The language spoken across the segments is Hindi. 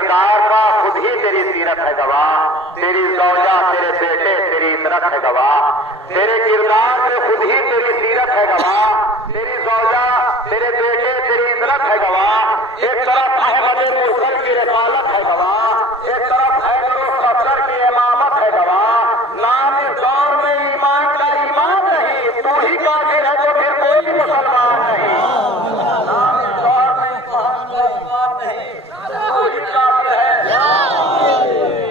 किरदार का खुद ही तेरी सीरत है गवाह, तेरी ज़ौजा तेरे बेटे तेरी इतरत है गवाह, तेरे किरदार में खुद ही तेरी सीरत है गवाह, तेरी ज़ौजा तेरे बेटे तेरी इतरत है गवाह। एक तरफ अहमद मुरसल की रिसालत है गवाह, एक तरफ हैदर सफदर की इमामत है गवाह। नाम इस दौर में ईमान का ईमान नहीं, तू ही काफिर है तो फिर कोई मुसलमान नहीं। नाम इस दौर में ईमान का ईमान नहीं, तू ही काफिर है,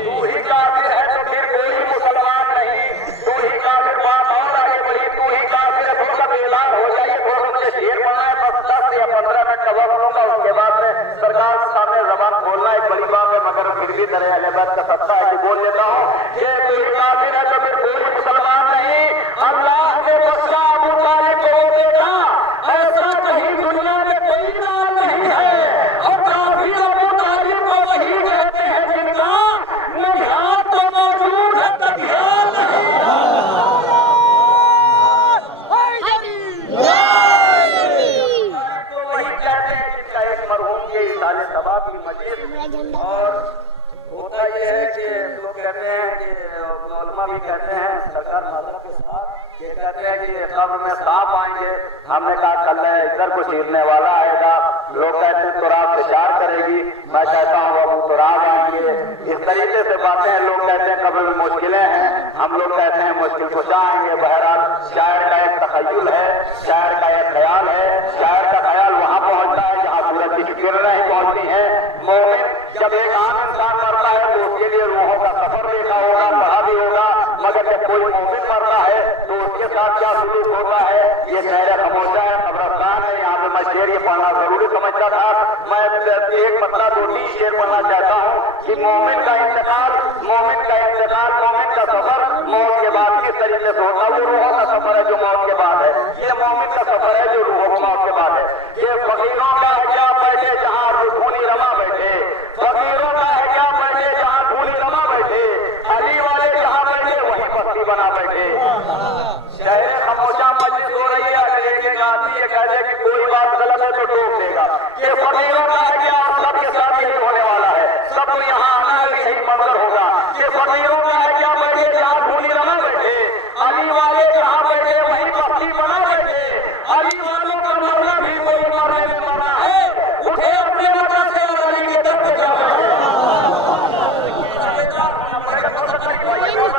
तू ही काफिर है तो फिर कोई मुसलमान नहीं। तू ही काफिर, बात और आगे बढ़ी, तू ही काफिर है। थोड़ा सा ऐलान हो जाइए, थोड़ा मुझे शेर पढ़ना है, बस 10 या 15 मिनट का वक्त लूंगा, उसके बाद में सरकार के सामने जबान खोलना एक बड़ी बात है, मगर फिर भी तरह अहलबैत का सत्ता है कि बोल लेता हूँ कि तू ही काफिर है तो फिर कोई मुसलमान नहीं। अल्लाह ने बख्शा अबू तालिब को बेटा, ऐसा कहीं दुनिया में कोई नाम नहीं है। और काफिर अबू तालिब को वही कहते हैं जिनका निहाल तो मौजूद है, तबियान नहीं। वही कहते हैं जिनका एक मरहूम ये साले सभा की मस्जिद। और होता यह है कि लोग कहते हैं कि उलमा भी कहते हैं सरकार माजरत के साथ ये कहते हैं कि कब्र में सांप आएंगे। हमने कहा कल इधर को चीरने वाला आएगा, लोग कहते हैं तुराब विचार करेगी, मैं कहता हूँ अब तुराब आएंगे। इस तरीके से बातें हैं। लोग कहते हैं कब्र में मुश्किलें हैं, हम लोग कहते हैं मुश्किल कुशा आएंगे। बहरहाल शायर का एक तखय्युल है, शायर का एक ख्याल है, शायर का ख्याल वहाँ पहुँचता है जहाँ सूरज की किरणें ही पहुँचती हैं। मोमिन जब एक आम इंसान मरता है तो उसके लिए रूहों का सफर देखा होगा, पढ़ा भी होगा, मगर जब कोई मोमिन मरता है तो उसके साथ क्या सलूक होता है ये गहरा खामोशा है, कब्रिस्तान है। यहाँ पे मैं शेर ये पढ़ना जरूरी समझता था। मैं एक मतलब 2-3 शेर पढ़ना चाहता हूँ कि मोमिन का इंतकाल, मोमिन का इंतकाल, मोमिन का सफर मौत के बाद किस तरीके से होता है। वो रूहों का सफर है जो मौत के बाद है, ये मोमिन का सफर है जो रूहों मौत के बाद है। ये फकीरों का है क्या बैठे जहाँ धूनी रमा बैठे, फकीरों का है क्या बैठे जहाँ धूनी रमा बैठे, अली वाले जहाँ बैठे वहीं बस्ती बना बैठे। शहर खामोशा मस्जिद हो रही है, अगर एक आदमी ये कह दे कि कोई बात गलत है तो टोक देगा। ये फकीरों का है क्या, सबके साथ यही होने वाला है, सबको यहाँ आना है, यही मंजर होगा। ये फकीरों का है क्या बैठे जहाँ धूनी रमा बैठे, अली वाले जहाँ बैठे वहीं बस्ती बना बैठे। अली वालों का मरना भी कोई मरने में मरना है, उठे अपने वतन से और अली के दर पे जा बैठे। बोलो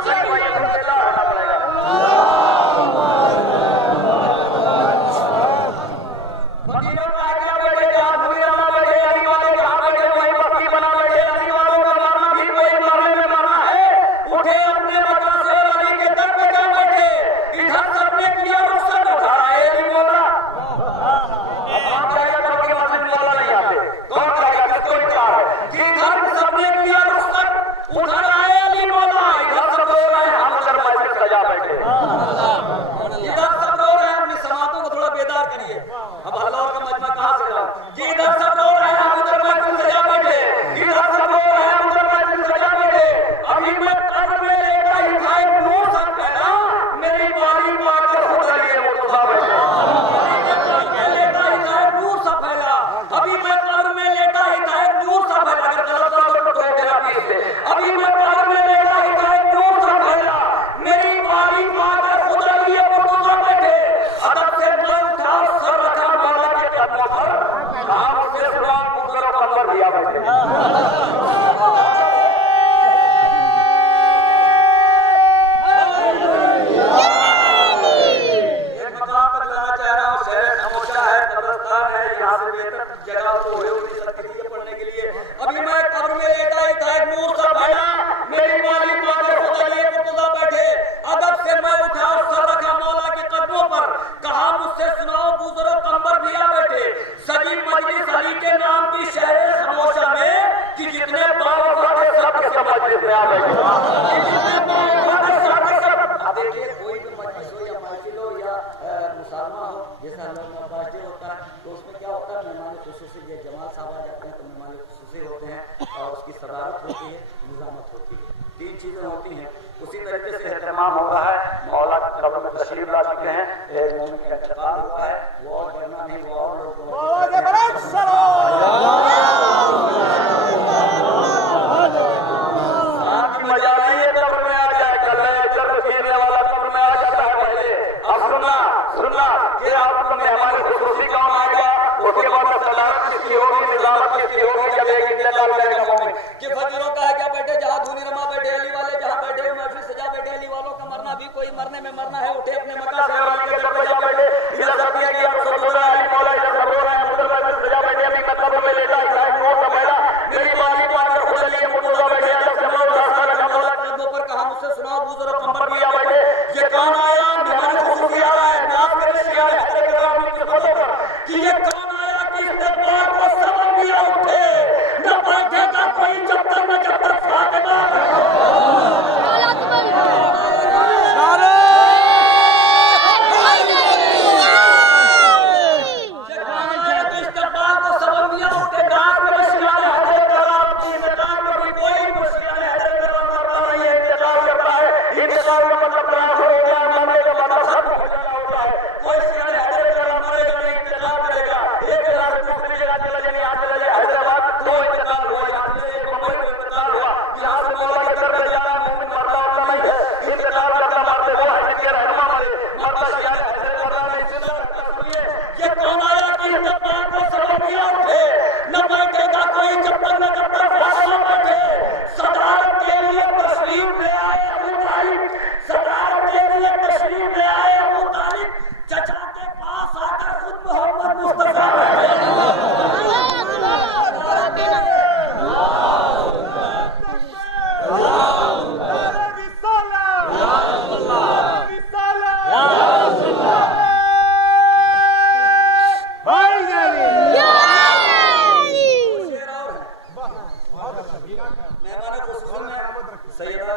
मेहमान खुशूसी में सैयदा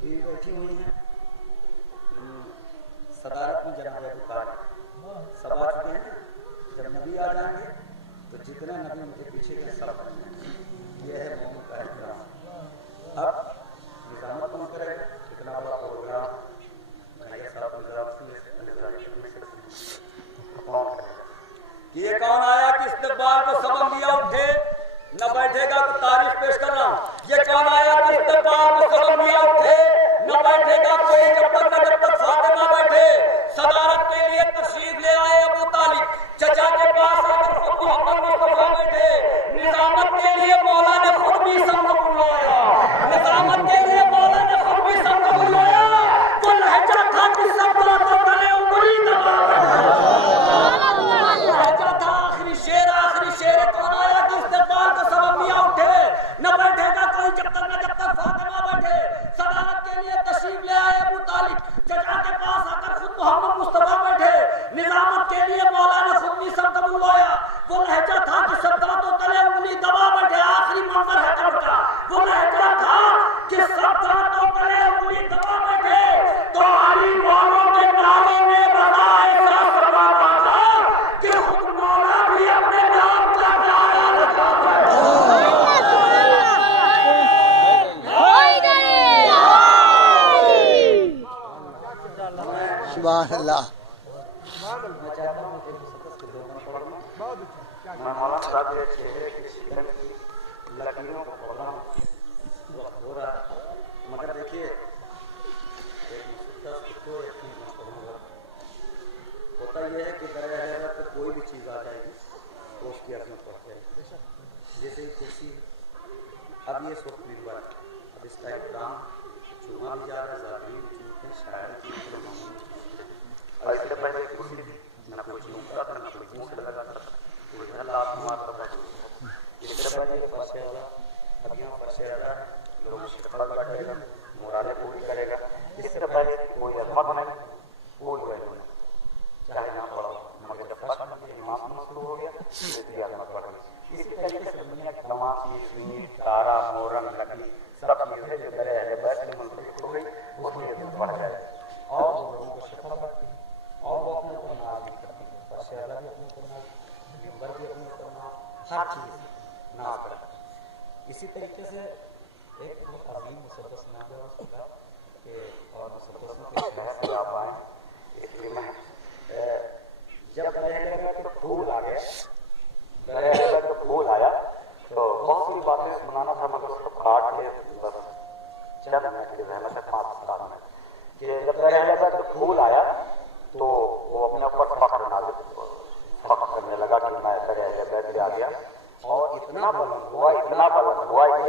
भी बैठी हुई हैं, सदारत में जनाब अबू तालिब सब आ चुके हैं। जब नबी आ जाएंगे तो जितने नबी उनके पीछे के सब ये है मोहम्मद का एहतराम। अब निजामत कौन करेगा? इतना बड़ा प्रोग्राम भैया साहब ये कौन आया कि इस्तकबाल को सबक दिया उठे न बैठेगा तो तारीफ पेश कर रहा हूँ। ये कौन आया कि इस्तकबाल को सबक दिया उठे न बैठेगा कोई जब तक फातिमा बैठे। सदारत के लिए तशरीफ ले आए अबू तालिब, चचा के पास आकर खुद मोहम्मद मुस्तफा बैठे। निजामत के लिए मौला ने खुद भी सबक बुलवाया, निजामत के लिए मौला ने खुद भी सबक बुलवाया। वो लहजा था कि सब बातों तले उंगली दबा लहजा था। आखिरी शेर कौन आया कि इस्तकबाल को सबक दिया उठे न बैठेगा कोई जब तक फातिमा बैठे। सदारत के लिए तशरीफ ले आए अबू तालिब, चचा के पास आकर खुद मोहम्मद मुस्तफा बैठे। निजामत के लिए मौला ने खुद भी सबक बुलवाया। वो लहजा था कि सब बातों तले उंगली दबा बैठे। आखिरी मंजर है कब्र का। वो लहजा था कि सब बातों तले उंगली दबा बैठे। तो अली वालों के नारों ने बना ऐसा समा था कि खुद मौला भी अपने नाम का नारा लगाता है। सुभान अल्लाह। मैं मौलाना साहब के चेहरे की शिकन की लकीरों को पढ़ रहा हूँ, वक्त हो रहा है। मगर देखिए होता यह है कि दरअसल तो कोई भी चीज़ आ जाएगी तो उसकी अजमत बढ़ जाएगी। जैसे ही कुर्सी है, अब ये सुख भी हुआ है, अब इसका एहतराम चूमा भी जा रहा है, ज़ाती भी चूमते हैं, शायर चूमते हैं। और इससे पहले कुर्सी थी, न कोई चूमता था, न कोई मुँह से लगाता था, कोई न लात मारता था। इससे पहले फर्श आला, अब यहाँ फर्श आला है, लोग शिकल बैठेगा, मुरादे पूरी करेगा। इससे पहले कोई अजमत नहीं, कोई वैल्यू नहीं, चाहे ना पढ़ो, मगर जब फर्श में इमाम शुरू हो गया इसकी अजमत बढ़ गई। इसी तरीके से दुनिया की तमाम चीज़, तारा, मोरंग, लकड़ी, सब चीज़ें जो मेरे अहले बैत में मुंतकिल हो गई उसकी अजमत बढ़ जाएगी और लोगों को शिकल बढ़ती है और वो अपने ऊपर नाज भी करती है। फर्श आला भी अपने ऊपर नाज, मिंबर भी अपने ऊपर नाज, हर चीज़ नाज करती है। इसी तरीके से एक बहुत अजीम मुसद्दस नाम है उसका कि और मुसद्दसों के शहर से आप आए इसलिए मैं जब दरअसल तो फूल आ गए, दरअसल तो फूल आया तो बहुत सी बातें सुनाना था मगर उसको काट के बस चंद मिनट की रहमत है 5-7 मिनट कि जब दरअसल तो फूल आया तो वो अपने ऊपर फख्र करने लगा कि मैं दरअसल बैठ आ गया और इतना बुलंद हुआ ये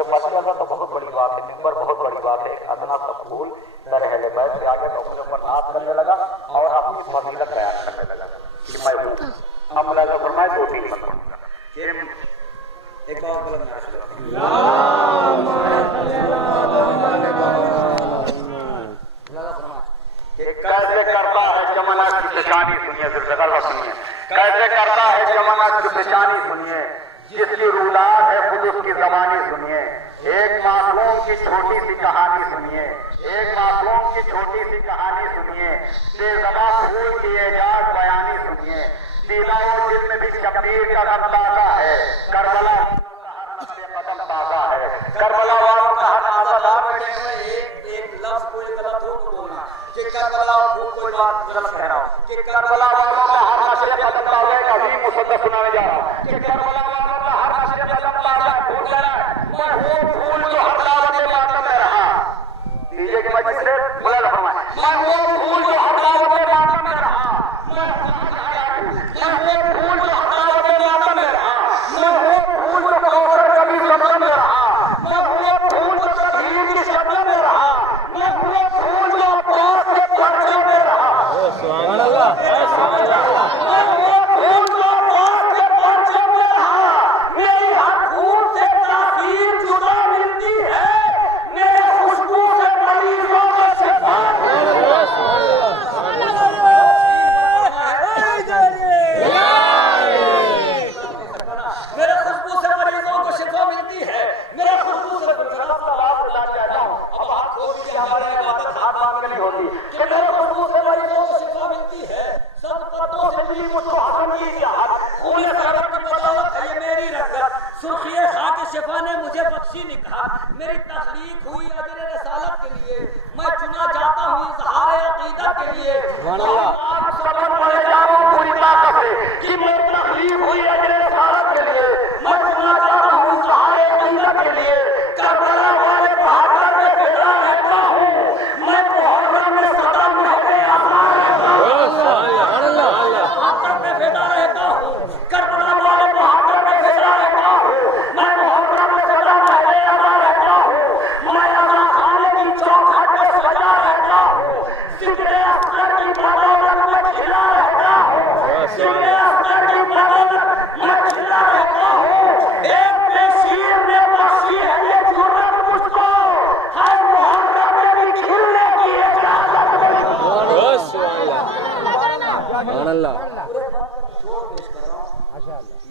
मसला तो बहुत बड़ी बात है, मिंबर बहुत बड़ी बात है। अदना सा फूल दरअसल बैठ आ गया तो अपने ऊपर नाच करने लगा और अपनी फजीलत बयान करने लगा कि मैं हूँ। अब मुलाज़ा फरमाए 2-3 मतलब एक बार बुलंद कैसे करता है जमाना की पेशानी सुनिए, सुनिए कैसे करता है जमाना की पेशानी सुनिए, जिसकी रूदार है खुद उसकी ज़बानी सुनिए। एक मासूम की छोटी सी कहानी सुनिए, एक मासूम की छोटी सी कहानी सुनिए। बेज़बान फूल की एजाज बयानी सुनिए। दिला और दिल में भी शब्बीर का गम ताज़ा है, करबला कदम ताज़ा है, करबला वालों का हर आज़ादार बैठे हुए एक लफ्ज़ कोई गलत हो तो बोलना कि करबला फूल कोई बात गलत कह रहा हो कि करबला वालों का हर नशे कदम ताज़ा है। अजीम मुसद्दस सुनाने जा रहा हूँ कि करबला वालों का हर नशे कदम ताज़ा फूल कह रहा है। मैं वो फूल जो हर दावत मातम में रहा, डीजे की मस्जिद से मुलाज़ा फरमाए, मैं वो फूल जो हर दावत मातम में रहा, मैं वो फूल जो हर दावत मातम में रहा, मैं वो फूल जो कौसर कभी ज़मज़म में रहा, मैं वो फूल जो तकरीर की शक्ल में रहा, मैं वो फूल जो अब्बास के परचम में रहा, सुभान अल्लाह, मैं वो फूल जो अब्बास के परचम में रहा। मेरी हर फूल से तासीर जुदा मिलती है, मेरे खुशबू से मरीजों को शिफा। हमारे इबादत हाथ बांध के नहीं होती कि मेरे खुशबू से मरीजों को शिफा मिलती है, सब पत्तों से मिली मुझको हकम की चाहत, खून सरवत की बदौलत है ये मेरी रगत, सुर्खिए खाक शिफा ने मुझे बख्शी निकाह, मेरी तखलीक हुई अजर रसालत के लिए, मैं चुना जाता हूँ इज़हार अक़ीदत के लिए, सबक पढ़े जा रहा हूँ पूरी ताकत से कि मेरी तखलीक हुई अजर रसालत के लिए, मैं चुना जाता हूँ इज़हार अक़ीदत के लिए, करबला वाले बहादुर में फिदा रहता हूँ, मैं मुहर्रम में सदा महबे आज़ाद रहता हूँ, करबला वाले बहादुर में फिदा रहता हूँ, मैं मुहर्रम में सदा महबे आज़ाद रहता हूँ, मैं आज़ा खाने की चौखट में सजा रहता हूँ, जिक्र असगर की बदौलत में खिला रहता हूँ, जिक्र असगर की बदौलत में खिला रहता हूँ, एक बेशीर ने बख्शी है ये जुर्रत मुझको, हर मुहर्रम में भी खिलने की इजाजत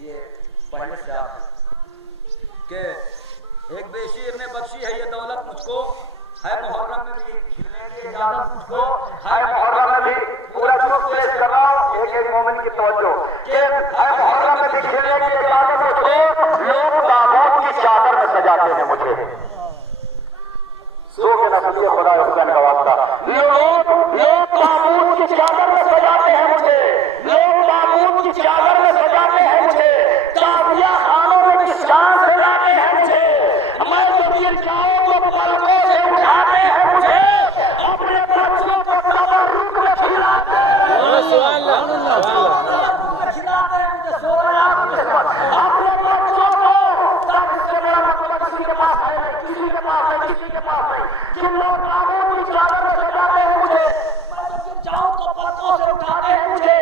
ये पहले से आप के एक बेशीर ने बख्शी है ये दौलत मुझको, है मुहर्रम में भी खिलने की इजाजत मुझको, है मुहर्रम में भी पूरा चुप पेश कर रहा हूँ एक एक मोमिन की तवज्जो कि है मुहर्रम में भी खिलने की इजाजत मुझको, लोग ताबूत की चादर में सजाते हैं मुझे, सो के नस्लिए खुदा हुसैन का वास्ता, लोग ताबूत की चादर में सजाते हैं मुझे, लोग ताबूत की चादर में सजाते हैं मुझे, काफिया खानों में निशान से लाते हैं मुझे, मैं तो गिर जाऊं तो पलकों से उठाते हैं मुझे, अपने बच्चों को तबर्रुक में खिलाते हैं, खिलाते हैं मुझे, अपने बच्चों को तब इससे मेरा मतलब किसी के पास है नहीं, किसी के पास है, किसी के पास नहीं, कि लोग ताबूत की चादर में सजाते हैं मुझे, मैं तो गिर जाऊं तो पलकों से उठाते हैं मुझे,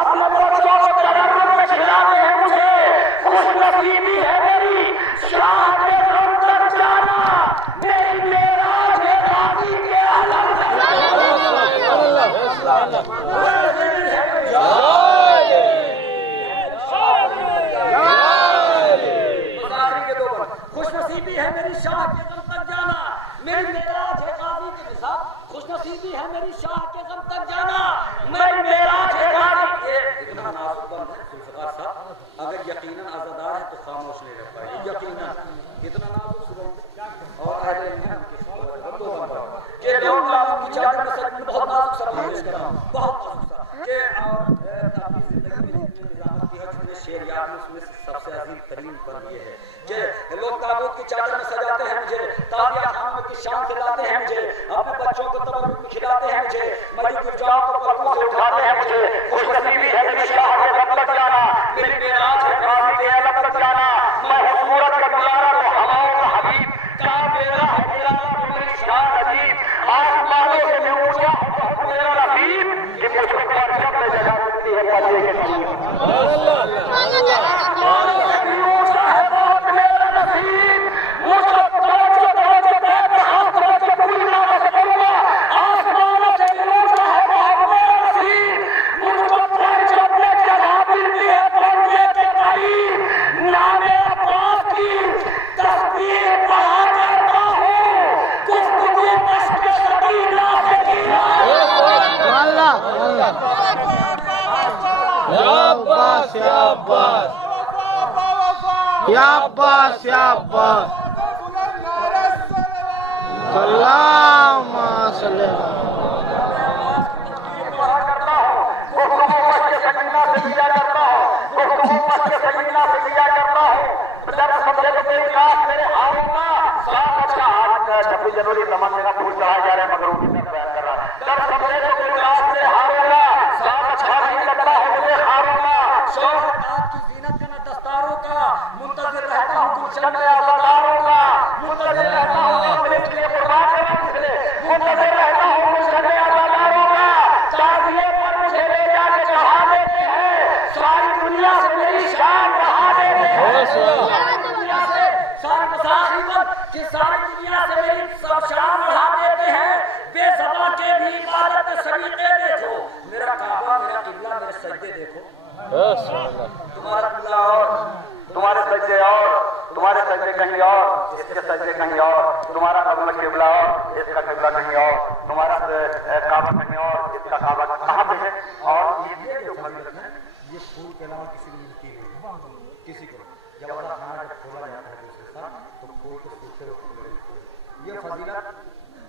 अपने बच्चों को तबर्रुक में खिलाते हैं मुझे, खुशनसीबी है मेरी शाह के गम तक जाना, मेरी मेराज है गाजी के आलम खुशनसीबी है मेरी शाह के गम तक जाना, मेरी मेराज है गाजी के निसाब, खुशनसीबी है मेरी शाह के गम तक जाना, मेरी मेराज है गाजी। ये इतना नाजुक बंद है जुल्फ़िकार साहब, अगर यकीनन आज़ादार है तो खामोश नहीं रह पाएगी, यकीनन इतना नाजुक सुगंध और अहले ईमान की दो बंदा के लोग नाजुक की चादर में सच में बहुत नाजुक सा पेश कर रहा हूं, बहुत नाजुक सा के और अपनी जिंदगी में जितने निजामत की है, जितने शेर याद में उसमें सबसे अजीम तरीन पल ये है कि लोग ताबूत की चादर में सजाते हैं मुझे, ताबिया खानों की शान से लाते हैं मुझे, अपने बच्चों को तबर्रुक में खिलाते हैं मुझे, मैं गिर जाऊं तो पलकों से उठाते हैं मुझे, खुशनसीबी है मेरी शाह के गम तक जाना, मेरी मेराज है गाजी के आलम तक जाना, मैं हूं सूरत का दुलारा तो हवाओं का हबीब, क्या मेरा है निराला तो मेरी शान अजीब, आसमानों से मैं ऊंचा हूं मेरा रफीक, कि मुझको परचम में जगह मिलती है पर्दे के करीब, आसमानों से भी ऊंचा है बहुत मेरा रफीक, मुझको तवज्जो देकर हाथ पकड़ के पूरी नाम से कहूंगा, आसमानों से भी ऊंचा है बहुत मेरा रफीक, मुझको परचम में जगह मिलती है पर्दे के करीब, नामे अब्बास की तस्बीह पढ़ा करता हूँ, गुफ्तगू मश्क सकीना से किया, जनवरी नमन मेरा फूल चढ़ाया जा रहा है मगर उनकी तरफ बयान कर रहा है, जब सबसे को कोई रात में हारूंगा, साथ अच्छा नहीं लगता है मुझे हारूंगा, शौकत की जीनत का दस्तारों का मुंतज़िर रहता हूँ गुलशन में आज़ादारों का, मुंतज़िर रहता हूँ अपने लिए कुर्बान करने के लिए, मुंतज़िर रहता हूँ गुलशन में आज़ादारों का, ताज़िए पर मुझे ले जाके चढ़ा देते हैं, सारी दुनिया से मेरी शान बढ़ा देते हैं, सारी दुनिया से सारी मसाखिबत कि सारी दुनिया से मेरी शान बढ़ा देते हैं, बेज़बां के भी इबादत सलीक़े देखो, मेरा काबा मेरा किबला मेरे सजदे देखो, तुम्हारा किबला और तुम्हारे सजदे और तुम्हारे सजदे कहीं और, इसके सजदे कहीं और, तुम्हारा कब्ला किबला और, इसका किबला कहीं और, तुम्हारा काबा कहीं और, इसका काबा कहाँ पे है। और ये जो फजीलत है ये फूल के अलावा किसी को मिलती नहीं, किसी को। जब अल्लाह खाना जब खोला जाता है दूसरे साथ तो फूल के सूखे होते, ये फजीलत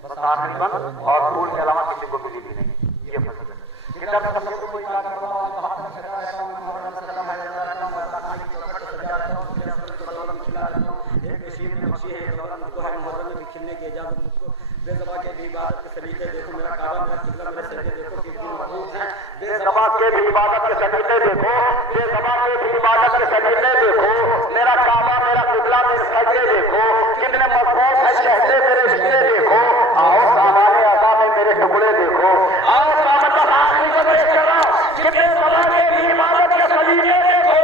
बस तकरीबन और फूल के अलावा किसी को मिली भी नहीं, ये फजीलत। किताब में सब कोई क्या कर रहा है, बाहर से सजा रहता हूं, मोहर्रम से सजा रहता हूं, अल्लाह खाने की चौखट से सजा रहता हूं, फिर अपने को दौलत में खिला रहता हूं। एक नसीब ने बख्शी है, दौलत मुझको है, मोहर्रम में भी खिलने की इजाजत मुझको। बेज़बा के भी इबादत के सलीके देखो, मेरा काबा मेरा किबला मेरे सजदे देखो कितनी मजबूत है। बेज़बा के भी इबादत के सलीके देखो, बेज़बा के भी इबादत के सलीके देखो, मेरा काबा मेरा किबला मेरे सजदे देखो कितने मजबूत है, चेहरे मेरे हिस्से देखो, आओ सामाने अदा में मेरे टुकड़े देखो, आओ कामत आखिरी को देख कर कितने ज़माने की इबादत के सलीके देखो,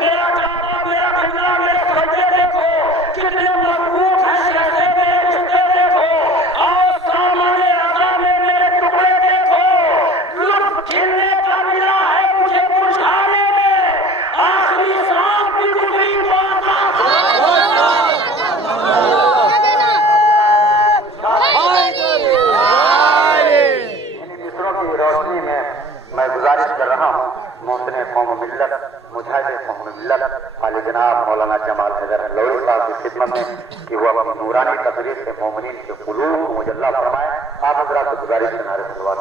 मेरा काबा मेरा किबला मेरे सजदे देखो कितने मजबूत है, चेहरे मेरे हिस्से देखो, आओ सामाने अदा में मेरे टुकड़े देखो। लुत्फ खिलने का मिला है मुझे बुझाने में, आखिरी सांस भी गुजरी तो रोशनी में मैं गुजारिश कर रहा हूँ मोहसिन कौम मिल्लत मुजाहिद कौम मिल्लत आले जनाब मौलाना जमाल हैदर लौरी साहब की खिदमत में कि वो अपनी नूरानी तकरीर से मोमिनीन के कुलूब को मुजल्ला फरमाए। आप हज़रात से गुजारिश है, नारे सलवात।